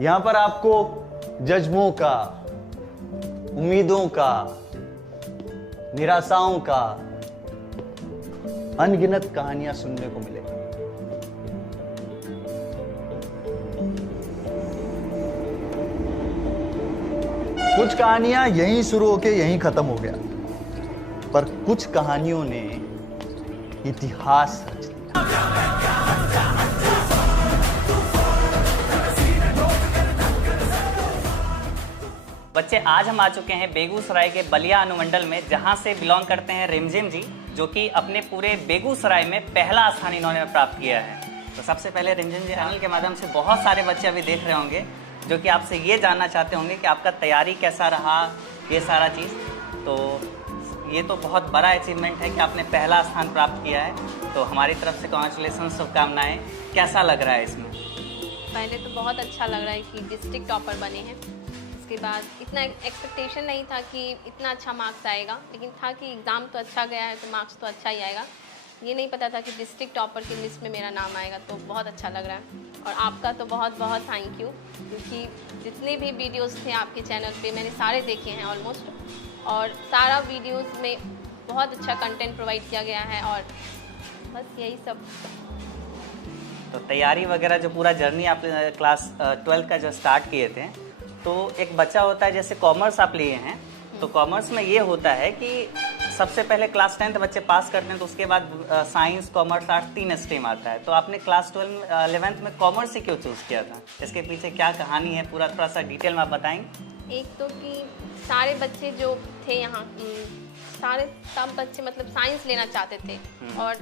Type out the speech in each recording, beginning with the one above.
यहां पर आपको जज्बों का, उम्मीदों का, निराशाओं का अनगिनत कहानियां सुनने को मिलेगी। कुछ कहानियां यहीं शुरू होके यहीं खत्म हो गया, पर कुछ कहानियों ने इतिहास रच दिया। बच्चे, आज हम आ चुके हैं बेगूसराय के बलिया अनुमंडल में, जहां से बिलोंग करते हैं रिमझिम जी, जो कि अपने पूरे बेगूसराय में पहला स्थान इन्होंने प्राप्त किया है। तो सबसे पहले रिमझिम जी, चैनल के माध्यम से बहुत सारे बच्चे अभी देख रहे होंगे जो कि आपसे ये जानना चाहते होंगे कि आपका तैयारी कैसा रहा, ये सारा चीज़। तो ये तो बहुत बड़ा अचीवमेंट है कि आपने पहला स्थान प्राप्त किया है, तो हमारी तरफ से कांग्रेचुलेसन, शुभकामनाएं। कैसा लग रहा है इसमें? पहले तो बहुत अच्छा लग रहा है कि डिस्ट्रिक्ट टॉपर बने हैं। उसके बाद इतना एक्सपेक्टेशन नहीं था कि इतना अच्छा मार्क्स आएगा, लेकिन था कि एग्ज़ाम तो अच्छा गया है तो मार्क्स तो अच्छा ही आएगा। ये नहीं पता था कि डिस्ट्रिक्ट टॉपर की लिस्ट में मेरा नाम आएगा, तो बहुत अच्छा लग रहा है। और आपका तो बहुत बहुत थैंक यू, क्योंकि जितने भी वीडियोस थे आपके चैनल पे मैंने सारे देखे हैं ऑलमोस्ट, और सारा वीडियोस में बहुत अच्छा कंटेंट प्रोवाइड किया गया है, और बस यही सब। तो तैयारी वगैरह जो पूरा जर्नी आप क्लास 12 का जो स्टार्ट किए थे, तो एक बच्चा होता है, जैसे कॉमर्स आप लिए हैं, तो कॉमर्स में ये होता है कि सबसे पहले क्लास 10 बच्चे पास करते हैं, तो उसके बाद साइंस, कॉमर्स, आर्ट्स 3 स्ट्रीम आता है। तो आपने क्लास 11th में कॉमर्स ही क्यों चूज़ किया था? इसके पीछे क्या कहानी है, पूरा थोड़ा सा डिटेल में आप बताएंगे? एक तो कि सारे बच्चे जो थे यहाँ, सारे सब बच्चे मतलब साइंस लेना चाहते थे, और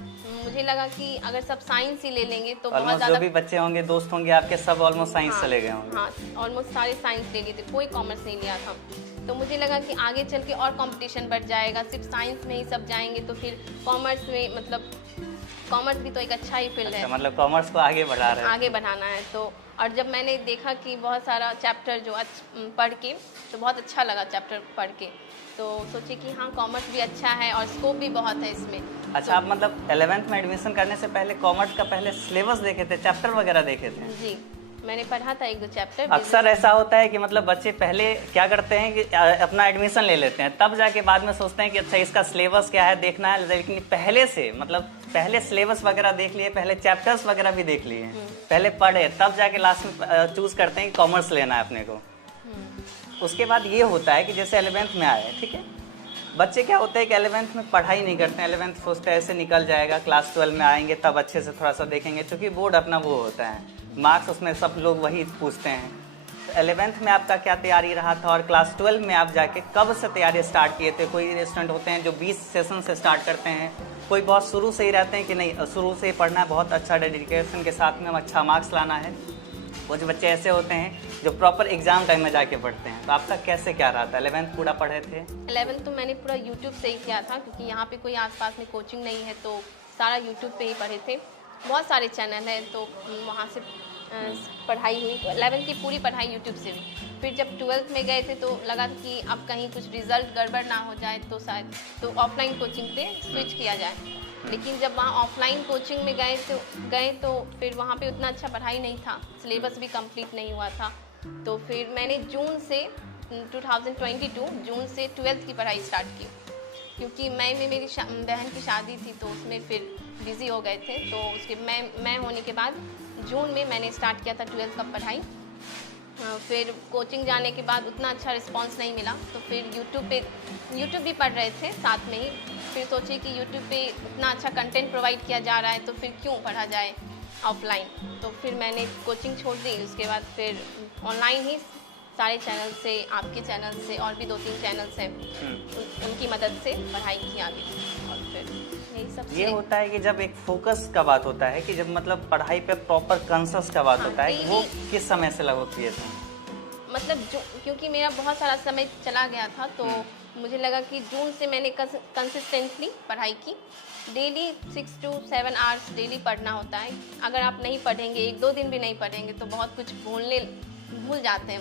मुझे लगा कि अगर सब साइंस ही ले लेंगे तो बहुत ज़्यादा, जो भी बच्चे होंगे, दोस्त होंगे आपके, सब ऑलमोस्ट साइंस चले गए होंगे। हाँ, ऑलमोस्ट सारे साइंस ले लिए थे, कोई कॉमर्स नहीं लिया था। तो मुझे लगा कि आगे चल के और कंपटीशन बढ़ जाएगा, सिर्फ साइंस में ही सब जाएंगे तो फिर कॉमर्स में, मतलब कॉमर्स भी तो एक अच्छा ही फील्ड है, मतलब कॉमर्स को आगे बढ़ा रहे हैं, आगे बढ़ाना है। तो और जब मैंने देखा कि बहुत सारा चैप्टर जो पढ़ के, तो बहुत अच्छा लगा चैप्टर पढ़ के, तो सोचे कि हाँ कॉमर्स भी अच्छा है और स्कोप भी बहुत है इसमें। अच्छा, तो, आप मतलब 11th में एडमिशन करने से पहले कॉमर्स का पहले सिलेबस देखे थे, चैप्टर वगैरह देखे थे? जी, मैंने पढ़ा था 1-2 चैप्टर। अक्सर ऐसा होता है कि मतलब बच्चे पहले क्या करते हैं कि अपना एडमिशन ले लेते हैं, तब जाके बाद में सोचते हैं कि अच्छा इसका सिलेबस क्या है देखना है, लेकिन पहले से मतलब पहले सिलेबस वगैरह देख लिए, पहले चैप्टर्स वगैरह भी देख लिए, पहले पढ़े, तब जाके लास्ट में चूज करते हैं कि कॉमर्स लेना है अपने को। उसके बाद ये होता है कि जैसे 11th में आए, ठीक है, बच्चे क्या होता है कि 11th में पढ़ाई नहीं करते हैं, 11th सोचते हैं ऐसे निकल जाएगा, क्लास 12 में आएंगे तब अच्छे से थोड़ा सा देखेंगे, क्योंकि बोर्ड अपना वो होता है, मार्क्स उसमें सब लोग वही पूछते हैं। तो 11th में आपका क्या तैयारी रहा था, और क्लास 12 में आप जाके कब से तैयारी स्टार्ट किए थे? कोई स्टूडेंट होते हैं जो 20 सेशन से स्टार्ट करते हैं, कोई बहुत शुरू से ही रहते हैं कि नहीं शुरू से ही पढ़ना है, बहुत अच्छा डेडिकेशन के साथ में अच्छा मार्क्स लाना है। कुछ बच्चे ऐसे होते हैं जो प्रॉपर एग्जाम टाइम में जाके पढ़ते हैं। तो आपका कैसे क्या रहा था? 11th पूरा पढ़े थे? 11th तो मैंने पूरा यूट्यूब से ही किया था, क्योंकि यहाँ पे कोई आसपास में कोचिंग नहीं है, तो सारा यूट्यूब पे ही पढ़े थे। बहुत सारे चैनल हैं तो वहाँ से पढ़ाई हुई। 11th की पूरी पढ़ाई यूट्यूब से हुई। फिर जब 12th में गए थे तो लगा कि अब कहीं कुछ रिजल्ट गड़बड़ ना हो जाए, तो शायद तो ऑफलाइन कोचिंग पे स्विच किया जाए। लेकिन जब वहाँ ऑफलाइन कोचिंग में गए तो फिर वहाँ पे उतना अच्छा पढ़ाई नहीं था, सिलेबस भी कंप्लीट नहीं हुआ था। तो फिर मैंने जून से 2022 जून से 12th की पढ़ाई स्टार्ट की, क्योंकि मई में मेरी बहन की शादी थी, तो उसमें फिर बिज़ी हो गए थे। तो उसके मैं होने के बाद जून में मैंने स्टार्ट किया था 12th का पढ़ाई। फिर कोचिंग जाने के बाद उतना अच्छा रिस्पांस नहीं मिला, तो फिर यूट्यूब भी पढ़ रहे थे साथ में ही। फिर सोचे कि यूट्यूब पे उतना अच्छा कंटेंट प्रोवाइड किया जा रहा है, तो फिर क्यों पढ़ा जाए ऑफलाइन। तो फिर मैंने कोचिंग छोड़ दी। उसके बाद फिर ऑनलाइन ही सारे चैनल से, आपके चैनल से और भी 2-3 चैनल्स हैं, उनकी मदद से पढ़ाई की आगे। और फिर यही सब ये होता है कि जब एक फोकस का बात होता है, कि जब मतलब पढ़ाई पे प्रॉपर कंसस का बात होता है, वो किस समय से लगभग किए थे? मतलब क्योंकि मेरा बहुत सारा समय चला गया था, तो मुझे लगा कि जून से मैंने कंसिस्टेंटली पढ़ाई की। डेली 6 to 7 आवर्स डेली पढ़ना होता है। अगर आप नहीं पढ़ेंगे, 1-2 दिन भी नहीं पढ़ेंगे, तो बहुत कुछ भूल जाते हैं,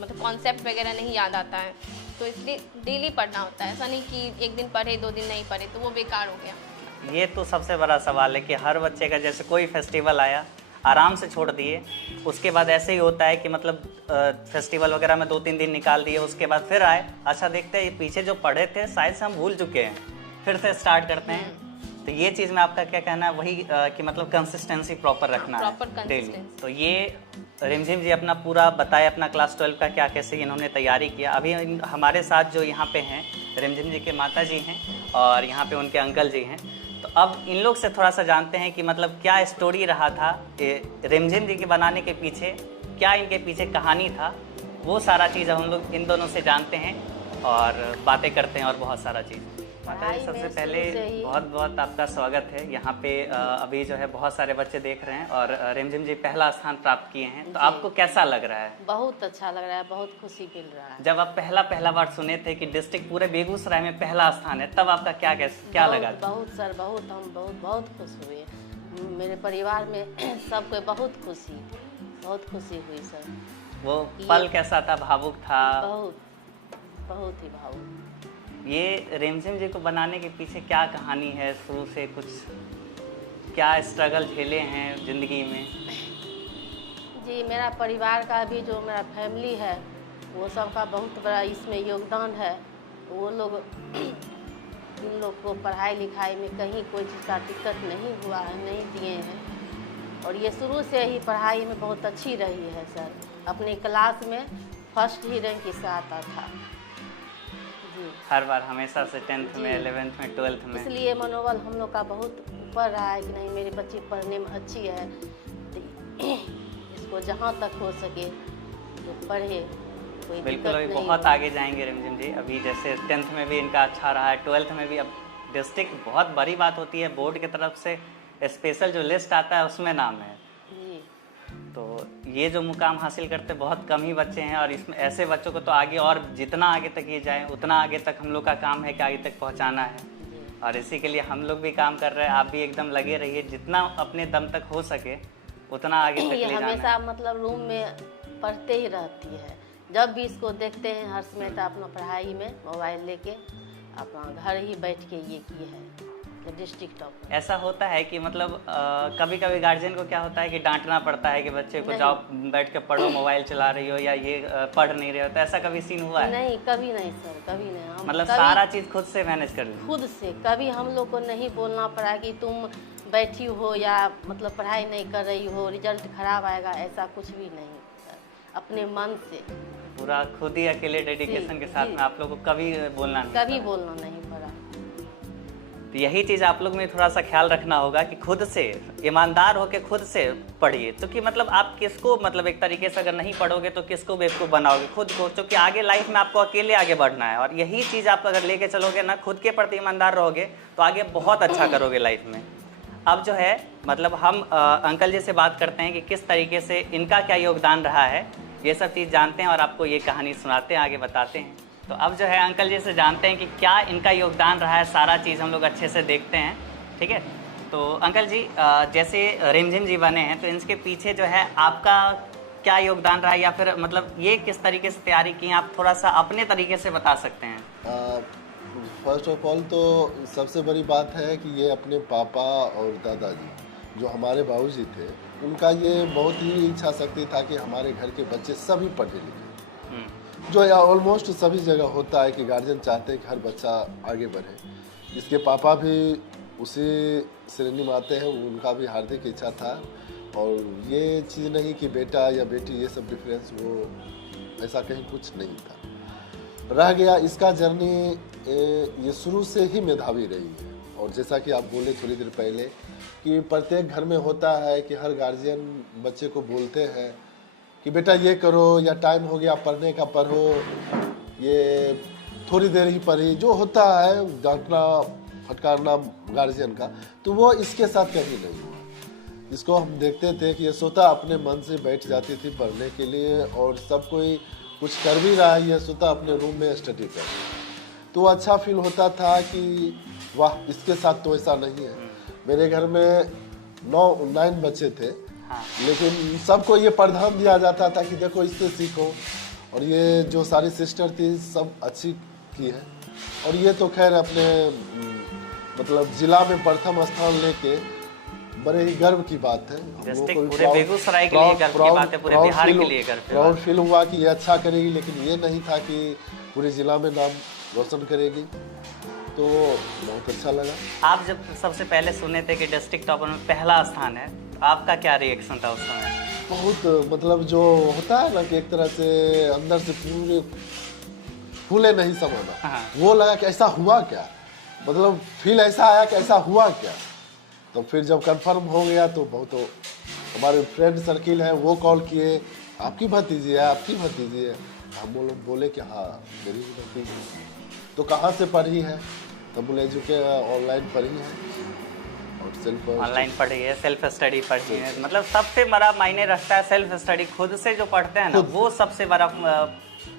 मतलब कॉन्सेप्ट वगैरह नहीं याद आता है। तो इसलिए डेली पढ़ना होता है, ऐसा नहीं कि एक दिन पढ़े 2 दिन नहीं पढ़े तो वो बेकार हो गया। ये तो सबसे बड़ा सवाल है कि हर बच्चे का, जैसे कोई फेस्टिवल आया, आराम से छोड़ दिए। उसके बाद ऐसे ही होता है कि मतलब फेस्टिवल वगैरह में 2-3 दिन निकाल दिए, उसके बाद फिर आए, अच्छा देखते हैं पीछे जो पढ़े थे शायद से हम भूल चुके हैं, फिर से स्टार्ट करते हैं। तो ये चीज़ में आपका क्या कहना है, वही कि मतलब कंसिस्टेंसी प्रॉपर रखना है डेली। तो ये रिमझिम जी अपना पूरा बताए अपना क्लास 12 का क्या कैसे इन्होंने तैयारी किया। अभी हमारे साथ जो यहाँ पे हैं रिमझिम जी के माता जी हैं और यहाँ पे उनके अंकल जी हैं। तो अब इन लोग से थोड़ा सा जानते हैं कि मतलब क्या स्टोरी रहा था रिमझिम जी के बनाने के पीछे, क्या इनके पीछे कहानी था, वो सारा चीज़ हम लोग इन दोनों से जानते हैं और बातें करते हैं और बहुत सारा चीज़। माता जी सबसे पहले बहुत बहुत आपका स्वागत है यहाँ पे। अभी जो है बहुत सारे बच्चे देख रहे हैं और रिमझिम जी पहला स्थान प्राप्त किए हैं, तो आपको कैसा लग रहा है? बहुत अच्छा लग रहा है, बहुत खुशी मिल रहा है। जब आप पहला बार सुने थे कि डिस्ट्रिक्ट पूरे बेगूसराय में पहला स्थान है, तब आपका क्या लगा? बहुत सर, बहुत हम बहुत खुश हुए। मेरे परिवार में सबको बहुत खुशी हुई सर। वो पल कैसा था? भावुक था? बहुत ही भावुक। ये रिमझिम जी को बनाने के पीछे क्या कहानी है? शुरू से कुछ क्या स्ट्रगल झेले हैं जिंदगी में? जी मेरा परिवार का भी जो मेरा फैमिली है वो सबका बहुत बड़ा इसमें योगदान है। वो लोग इन लोग को पढ़ाई लिखाई में कहीं कोई चीज़ का दिक्कत नहीं हुआ है, नहीं दिए हैं। और ये शुरू से ही पढ़ाई में बहुत अच्छी रही है सर। अपने क्लास में फर्स्ट ही रैंक इसका आता था जी। हर बार हमेशा से 10th में, 11th में, 12th में। इसलिए मनोबल हम लोग का बहुत ऊपर रहा है कि नहीं मेरी बच्ची पढ़ने में अच्छी है, तो इसको जहाँ तक हो सके तो पढ़े, कोई बिल्कुल। अभी बहुत आगे जाएंगे रिमझिम जी। अभी जैसे 10th में भी इनका अच्छा रहा है, 12th में भी। अब डिस्ट्रिक्ट बहुत बड़ी बात होती है, बोर्ड की तरफ से स्पेशल जो लिस्ट आता है उसमें नाम है जी। तो ये जो मुकाम हासिल करते बहुत कम ही बच्चे हैं और इसमें ऐसे बच्चों को तो आगे और जितना आगे तक ये जाए उतना आगे तक हम लोग का काम है कि आगे तक पहुंचाना है। और इसी के लिए हम लोग भी काम कर रहे हैं, आप भी एकदम लगे रहिए, जितना अपने दम तक हो सके उतना आगे तक ले जाना है। हमेशा मतलब रूम में पढ़ते ही रहती है, जब भी इसको देखते हैं हर समय तो अपना पढ़ाई में मोबाइल लेके अपना घर ही बैठ के ये किए हैं डिस्ट्रिक्ट टॉप। ऐसा होता है कि मतलब कभी कभी गार्जियन को क्या होता है कि डांटना पड़ता है कि बच्चे को जाओ बैठ के पढ़ो, मोबाइल चला रही हो या ये पढ़ नहीं रहे हो, तो ऐसा कभी सीन हुआ है? नहीं, कभी नहीं सर, कभी नहीं। मतलब सारा चीज खुद से मैनेज कर ली? खुद से। कभी हम लोग को नहीं बोलना पड़ा कि तुम बैठी हो या मतलब पढ़ाई नहीं कर रही हो, रिजल्ट खराब आएगा, ऐसा कुछ भी नहीं सर। अपने मन से पूरा खुद ही अकेले डेडिकेशन के साथ में आप लोग को कभी बोलना नहीं पड़ा। तो यही चीज़ आप लोग में थोड़ा सा ख्याल रखना होगा कि खुद से ईमानदार होकर खुद से पढ़िए। क्योंकि मतलब आप किसको मतलब एक तरीके से अगर नहीं पढ़ोगे तो किसको बेवकूफ़ बनाओगे? खुद को। क्योंकि आगे लाइफ में आपको अकेले आगे बढ़ना है और यही चीज़ आप अगर लेके चलोगे ना, खुद के प्रति ईमानदार रहोगे तो आगे बहुत अच्छा करोगे लाइफ में। अब जो है मतलब हम अंकल जी से बात करते हैं कि किस तरीके से इनका क्या योगदान रहा है, ये सब चीज़ जानते हैं और आपको ये कहानी सुनाते हैं, आगे बताते हैं। तो अब जो है अंकल जी से जानते हैं कि क्या इनका योगदान रहा है, सारा चीज़ हम लोग अच्छे से देखते हैं, ठीक है? तो अंकल जी जैसे रिमझिम जी बने हैं तो इनके पीछे जो है आपका क्या योगदान रहा है या फिर मतलब ये किस तरीके से तैयारी की, आप थोड़ा सा अपने तरीके से बता सकते हैं? फर्स्ट ऑफ ऑल तो सबसे बड़ी बात है कि ये अपने पापा और दादाजी जो हमारे बाबूजी थे, उनका ये बहुत ही इच्छा शक्ति था कि हमारे घर के बच्चे सभी पढ़े लिखे, जो ऑलमोस्ट सभी जगह होता है कि गार्जियन चाहते हैं कि हर बच्चा आगे बढ़े। इसके पापा भी उसी श्रेणी में आते हैं, उनका भी हार्दिक इच्छा था। और ये चीज़ नहीं कि बेटा या बेटी ये सब डिफरेंस, वो ऐसा कहीं कुछ नहीं था। रह गया इसका जर्नी, ये शुरू से ही मेधावी रही है। और जैसा कि आप बोले थोड़ी देर पहले कि प्रत्येक घर में होता है कि हर गार्जियन बच्चे को बोलते हैं कि बेटा ये करो या टाइम हो गया पढ़ने का, पढ़ो, ये थोड़ी देर ही पढ़ी, जो होता है डांटना फटकारना गार्जियन का, तो वो इसके साथ कभी नहीं हुआ। इसको हम देखते थे कि ये स्वतः अपने मन से बैठ जाती थी पढ़ने के लिए, और सब कोई कुछ कर भी रहा है, ये स्वतः अपने रूम में स्टडी कर रही है। तो अच्छा फील होता था कि वाह, इसके साथ तो ऐसा नहीं है। मेरे घर में 9 बच्चे थे, लेकिन सबको ये प्रधान दिया जाता था कि देखो इससे सीखो। और ये जो सारी सिस्टर थी सब अच्छी की है, और ये तो खैर अपने मतलब जिला में प्रथम स्थान लेके बड़े ही गर्व की बात है। हम लोगों डिस्ट्रिक्ट को भी पूरे बेगूसराय के लिए गर्व की बात है, पूरे बिहार के लिए गर्व की प्राउड बात है। फील हुआ कि ये अच्छा करेगी, लेकिन ये नहीं था कि पूरे जिला में नाम रोशन करेगी, तो बहुत अच्छा लगा। आप जब सबसे पहले सुने थे कि डिस्ट्रिक्ट टॉपर में पहला स्थान है, तो आपका क्या रिएक्शन था उस समय? बहुत मतलब जो होता है ना कि एक तरह से अंदर से पूरे फूले नहीं समाना, हाँ। वो लगा कि ऐसा हुआ क्या, मतलब फील ऐसा आया कि ऐसा हुआ क्या। तो फिर जब कंफर्म हो गया तो बहुत हमारे फ्रेंड सर्किल है वो कॉल किए, आपकी भतीजी है, आपकी भतीजी है। हम बोले कि हाँ मेरी भतीजी है। तो कहाँ से पढ़ी है, तो बोले जो ऑनलाइन पढ़ी है और सेल्फ ऑनलाइन पढ़ी है, सेल्फ स्टडी पढ़ी है। मतलब सबसे बड़ा मायने रखता है सेल्फ स्टडी, खुद से जो पढ़ते हैं ना वो सबसे बड़ा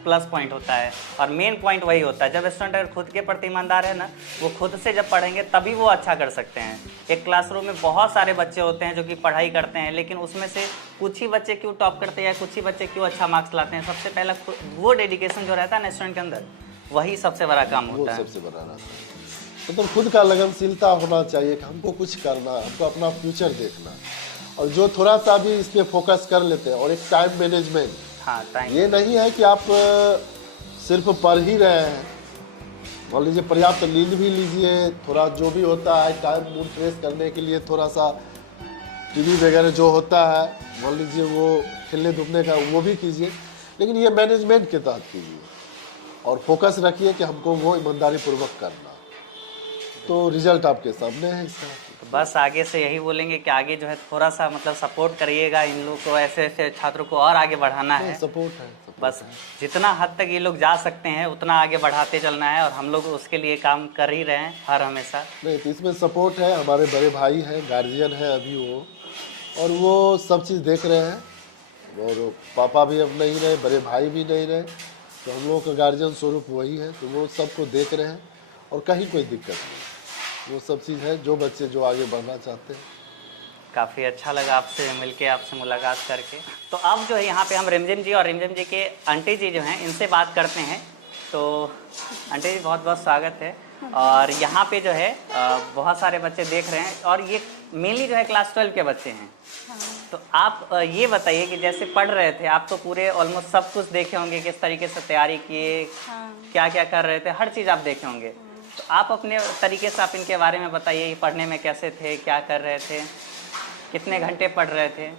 प्लस पॉइंट होता है और मेन पॉइंट वही होता है। जब स्टूडेंट अगर खुद के प्रति ईमानदार है ना, वो खुद से जब पढ़ेंगे तभी वो अच्छा कर सकते हैं। एक क्लासरूम में बहुत सारे बच्चे होते हैं जो कि पढ़ाई करते हैं, लेकिन उसमें से कुछ ही बच्चे क्यों टॉप करते हैं या कुछ ही बच्चे क्यों अच्छा मार्क्स लाते हैं, सबसे पहला वो डेडिकेशन जो रहता है ना स्टूडेंट के अंदर, वही सबसे बड़ा काम वो होता है। सबसे बड़ा रहता है। मतलब खुद का लगनशीलता होना चाहिए कि हमको कुछ करना, हमको अपना फ्यूचर देखना, और जो थोड़ा सा भी इस पे फोकस कर लेते हैं, और एक टाइम मैनेजमेंट। हाँ, टाइम ये नहीं है कि आप सिर्फ पढ़ ही रहे हैं, मान लीजिए पर्याप्त नींद भी लीजिए, थोड़ा जो भी होता है टाइम मूड फ्रेश करने के लिए थोड़ा सा टीवी वगैरह जो होता है मान लीजिए वो खेलने धूपने का वो भी कीजिए, लेकिन ये मैनेजमेंट के तहत कीजिए और फोकस रखिए कि हमको वो ईमानदारी पूर्वक करना, तो रिजल्ट आपके सामने है इसका। बस आगे से यही बोलेंगे कि आगे जो है थोड़ा सा मतलब सपोर्ट करिएगा इन लोग को, ऐसे ऐसे छात्रों को और आगे बढ़ाना है। सपोर्ट है, बस जितना हद तक ये लोग जा सकते हैं उतना आगे बढ़ाते चलना है और हम लोग उसके लिए काम कर ही रहे हैं हर हमेशा। नहीं तो इसमें सपोर्ट है, हमारे बड़े भाई हैं, गार्जियन है अभी वो, और वो सब चीज़ देख रहे हैं, और पापा भी अब नहीं रहे, बड़े भाई भी नहीं रहे, तो हम लोगों का गार्जियन स्वरूप वही है, तो वो सबको देख रहे हैं और कहीं कोई दिक्कत नहीं। वो सब चीज़ है जो बच्चे जो आगे बढ़ना चाहते हैं। काफ़ी अच्छा लगा आपसे मिलके, आपसे मुलाकात करके। तो अब जो है यहाँ पे हम रिमझिम जी और रिमझिम जी के आंटी जी जो हैं इनसे बात करते हैं। तो आंटी जी बहुत बहुत स्वागत है। और यहाँ पे जो है बहुत सारे बच्चे देख रहे हैं और ये मेनली जो है क्लास 12 के बच्चे हैं। तो आप ये बताइए कि जैसे पढ़ रहे थे आप तो पूरे ऑलमोस्ट सब कुछ देखे होंगे, किस तरीके से तैयारी किए, क्या क्या कर रहे थे, हर चीज़ आप देखे होंगे। तो आप अपने तरीके से आप इनके बारे में बताइए, पढ़ने में कैसे थे, क्या कर रहे थे, कितने घंटे पढ़ रहे थे,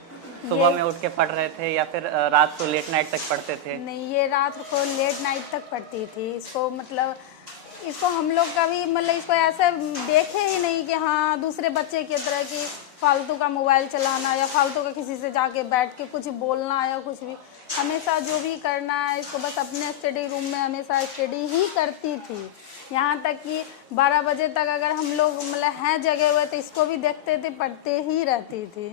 सुबह में उठ के पढ़ रहे थे या फिर रात को लेट नाइट तक पढ़ते थे? नहीं, ये रात को लेट नाइट तक पढ़ती थी। इसको हम लोग कभी मतलब इसको ऐसे देखे ही नहीं कि हाँ दूसरे बच्चे की तरह की फालतू का मोबाइल चलाना या फालतू का किसी से जाके बैठ के कुछ बोलना या कुछ भी। हमेशा जो भी करना है इसको बस अपने स्टडी रूम में हमेशा स्टडी ही करती थी। यहाँ तक कि 12 बजे तक अगर हम लोग मतलब हैं जगे हुए तो इसको भी देखते थे, पढ़ते ही रहती थी।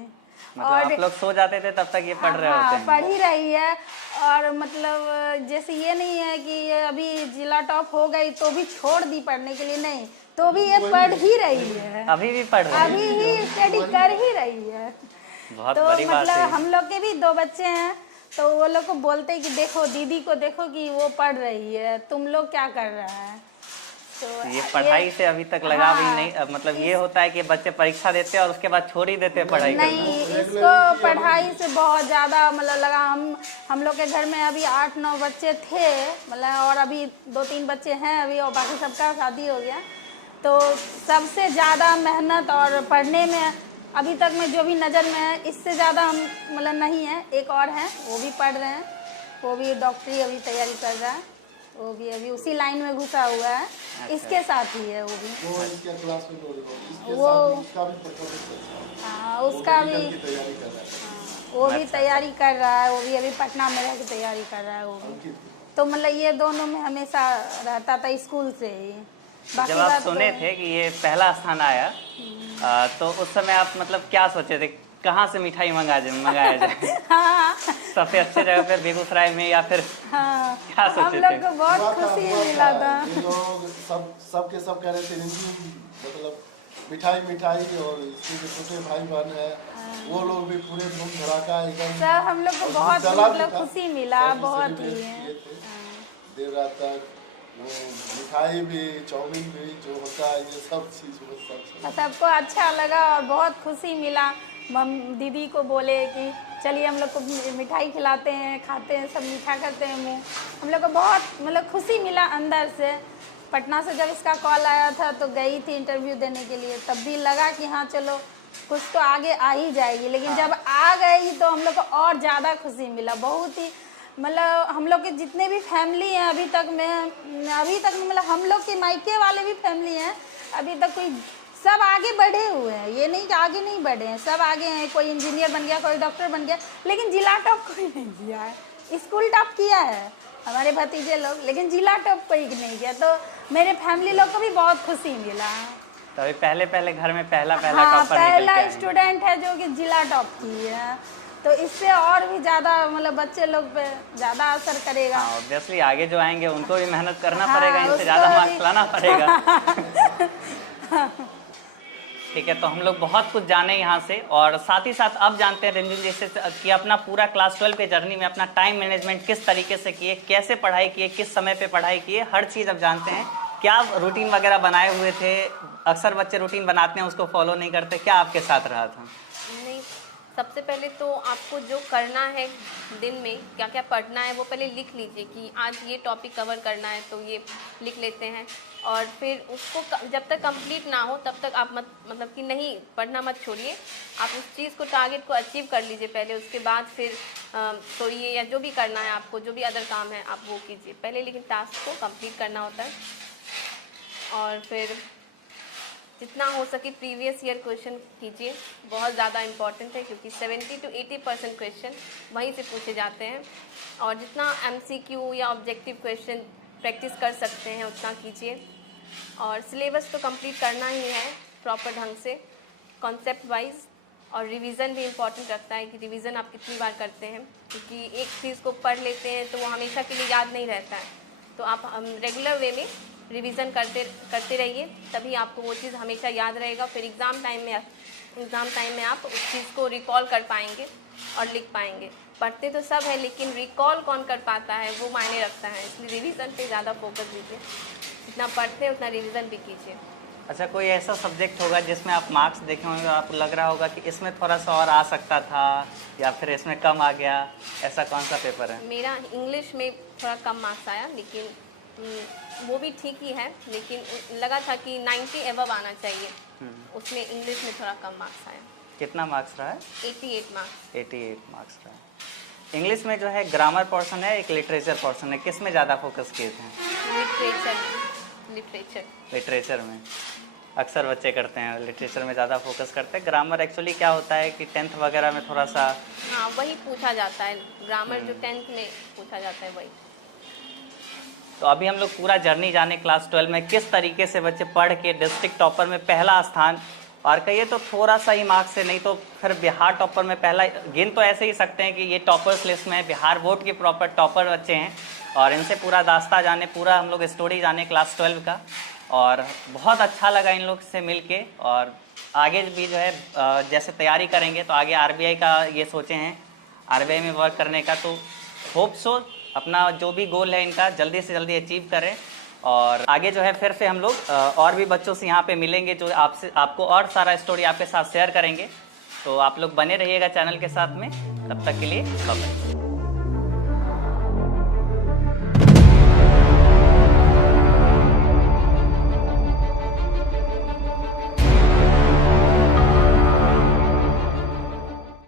मतलब आप लोग सो जाते थे तब तक ये पढ़ रहे होते हैं? पढ़ ही रही है। और मतलब जैसे ये नहीं है कि ये अभी जिला टॉप हो गई तो भी छोड़ दी पढ़ने के लिए, नहीं, तो भी ये पढ़ ही रही है, अभी भी पढ़ रही है, अभी ही स्टडी कर ही रही है। बहुत तो बड़ी बात मतलब है। हम लोग के भी 2 बच्चे हैं तो वो लोग को बोलते हैं कि देखो दीदी को देखो कि वो पढ़ रही है, तुम लोग क्या कर रहा है। तो ये पढ़ाई से अभी तक लगा भी नहीं, मतलब ये होता है कि बच्चे परीक्षा देते हैं और उसके बाद छोड़ ही देते हैं पढ़ाई करना। नहीं, इसको पढ़ाई से बहुत ज़्यादा मतलब लगा। हम लोग के घर में अभी 8-9 बच्चे थे मतलब, और अभी 2-3 बच्चे हैं अभी, और बाकी सबका शादी हो गया। तो सबसे ज़्यादा मेहनत और पढ़ने में अभी तक में जो भी नज़र में है इससे ज़्यादा हम मतलब नहीं है। एक और है वो भी पढ़ रहे हैं, वो भी डॉक्टरी अभी तैयारी कर रहा है, वो भी अभी उसी लाइन में घुसा हुआ है। इसके साथ ही है वो भी। वो इसके क्लास में वो उसका भी परफॉर्मेंस हाँ, उसका भी तैयारी कर रहा है। वो भी तैयारी कर रहा है, वो भी अभी पटना में रह के तैयारी कर रहा है वो भी। तो मतलब ये दोनों में हमेशा रहता था स्कूल से ही। जब आप सुने थे कि ये पहला स्थान आया तो उस समय आप मतलब क्या सोचे थे, कहाँ से मिठाई मंगाया जाए? हाँ, सबसे अच्छे जगह पे बेगूसराय में या फिर हाँ, क्या हम सोचे लोग थे? को बहुत खुशी मिला था। ये लोग सब के सब कह रहे थे मतलब मिठाई, और इसके जो छोटे भाई बहन है वो लोग भी पूरे धूम धड़ाका एकदम सब हम लोग को बहुत मतलब खुशी मिला, बहुत ही। देर रात तक वो मिठाई भी, चाउमीन भी जो होता है, ये सब चीज़ वो सब सबको अच्छा लगा और बहुत खुशी मिला। दीदी को बोले कि चलिए हम लोग को मिठाई खिलाते हैं, खाते हैं, सब मीठा करते हैं मुँह। हम लोग को बहुत मतलब खुशी मिला अंदर से। पटना से जब इसका कॉल आया था तो गई थी इंटरव्यू देने के लिए, तब भी लगा कि हाँ चलो कुछ तो आगे आ ही जाएगी, लेकिन जब आ गई तो हम लोग को और ज़्यादा खुशी मिला। बहुत ही मतलब हम लोग के जितने भी फैमिली हैं अभी तक में मतलब हम लोग के मायके वाले भी फैमिली हैं, अभी तक कोई सब आगे बढ़े हुए हैं। ये नहीं कि आगे नहीं बढ़े हैं, सब आगे हैं। कोई इंजीनियर बन गया, कोई डॉक्टर बन गया, लेकिन जिला टॉप कोई नहीं किया है। स्कूल टॉप किया है हमारे भतीजे लोग, लेकिन जिला टॉप कोई नहीं किया। तो मेरे फैमिली लोग को भी बहुत खुशी मिला। तो अभी पहले घर में पहला हाँ, टॉपर पहला स्टूडेंट है जो कि जिला टॉप की है, तो इससे और भी ज़्यादा मतलब बच्चे लोग पे ज़्यादा असर करेगा। ऑब्वियसली आगे जो आएंगे उनको भी मेहनत करना हाँ, पड़ेगा, इनसे उसको ज़्यादा भी- मार्क्स लाना पड़ेगा। ठीक है, तो हम लोग बहुत कुछ जाने यहाँ से, और साथ ही साथ अब जानते हैं रंजन जी से कि अपना पूरा क्लास 12 के जर्नी में अपना टाइम मैनेजमेंट किस तरीके से किए, कैसे पढ़ाई किए, किस समय पे पढ़ाई किए, हर चीज़ अब जानते हैं। क्या रूटीन वगैरह बनाए हुए थे? अक्सर बच्चे रूटीन बनाते हैं उसको फॉलो नहीं करते, क्या आपके साथ रहा था? नहीं, सबसे पहले तो आपको जो करना है दिन में, क्या क्या पढ़ना है वो पहले लिख लीजिए कि आज ये टॉपिक कवर करना है तो ये लिख लेते हैं। और फिर उसको जब तक कंप्लीट ना हो तब तक आप मतलब कि नहीं पढ़ना मत छोड़िए। आप उस चीज़ को, टारगेट को अचीव कर लीजिए पहले, उसके बाद फिर सोइए या जो भी करना है आपको, जो भी अदर काम है आप वो कीजिए पहले, लेकिन टास्क को कंप्लीट करना होता है। और फिर जितना हो सके प्रीवियस ईयर क्वेश्चन कीजिए, बहुत ज़्यादा इम्पॉर्टेंट है क्योंकि 70 to 80% क्वेश्चन वहीं से पूछे जाते हैं। और जितना MCQ या ऑब्जेक्टिव क्वेश्चन प्रैक्टिस कर सकते हैं उतना कीजिए। और सिलेबस तो कंप्लीट करना ही है प्रॉपर ढंग से, कॉन्सेप्ट वाइज। और रिवीजन भी इम्पॉर्टेंट रखता है कि रिवीजन आप कितनी बार करते हैं, क्योंकि एक चीज़ को पढ़ लेते हैं तो वो हमेशा के लिए याद नहीं रहता है। तो आप रेगुलर वे में रिवीजन करते रहिए, तभी आपको वो चीज़ हमेशा याद रहेगा। फिर एग्ज़ाम टाइम में आप उस चीज़ को रिकॉल कर पाएंगे और लिख पाएंगे। पढ़ते तो सब है, लेकिन रिकॉल कौन कर पाता है वो मायने रखता है, इसलिए रिवीजन पे ज़्यादा फोकस दीजिए। जितना पढ़ते हैं उतना रिवीजन भी कीजिए। अच्छा, कोई ऐसा सब्जेक्ट होगा जिसमें आप मार्क्स देखे होंगे, आपको लग रहा होगा कि इसमें थोड़ा सा और आ सकता था या फिर इसमें कम आ गया, ऐसा कौन सा पेपर है? मेरा इंग्लिश में थोड़ा कम मार्क्स आया, लेकिन वो भी ठीक ही है, लेकिन लगा था कि 90 एबव आना चाहिए। उसमें इंग्लिश में थोड़ा कम मार्क्स आया। कितना मार्क्स रहा है? 88 मार्क्स। 88 मार्क्स रहा है। इंग्लिश में जो है ग्रामर पोर्शन है, एक लिटरेचर पोर्शन है, किस में ज़्यादा फोकस किए थे? लिटरेचर में अक्सर बच्चे करते हैं, लिटरेचर में ज़्यादा फोकस करते हैं। ग्रामर एक्चुअली क्या होता है कि 10th वगैरह में थोड़ा सा, हाँ वही पूछा जाता है, ग्रामर जो 10th में पूछा जाता है वही। तो अभी हम लोग पूरा जर्नी जाने क्लास 12 में किस तरीके से बच्चे पढ़ के डिस्ट्रिक्ट टॉपर में पहला स्थान, और कहिए तो थोड़ा सा ही मार्क्स से, नहीं तो फिर बिहार टॉपर में पहला, गिन तो ऐसे ही सकते हैं कि ये टॉपर्स लिस्ट में बिहार बोर्ड के प्रॉपर टॉपर बच्चे हैं। और इनसे पूरा दास्ता जाने, पूरा हम लोग स्टोरी जाने क्लास 12 का, और बहुत अच्छा लगा इन लोग से मिल के। और आगे भी जो है जैसे तैयारी करेंगे तो आगे RBI का ये सोचे हैं, RBI में वर्क करने का, तो होप सो अपना जो भी गोल है इनका जल्दी से जल्दी अचीव करें। और आगे जो है फिर से हम लोग और भी बच्चों से यहाँ पे मिलेंगे जो आपको और सारा स्टोरी आपके साथ शेयर करेंगे। तो आप लोग बने रहिएगा चैनल के साथ में, तब तक के लिए बाय।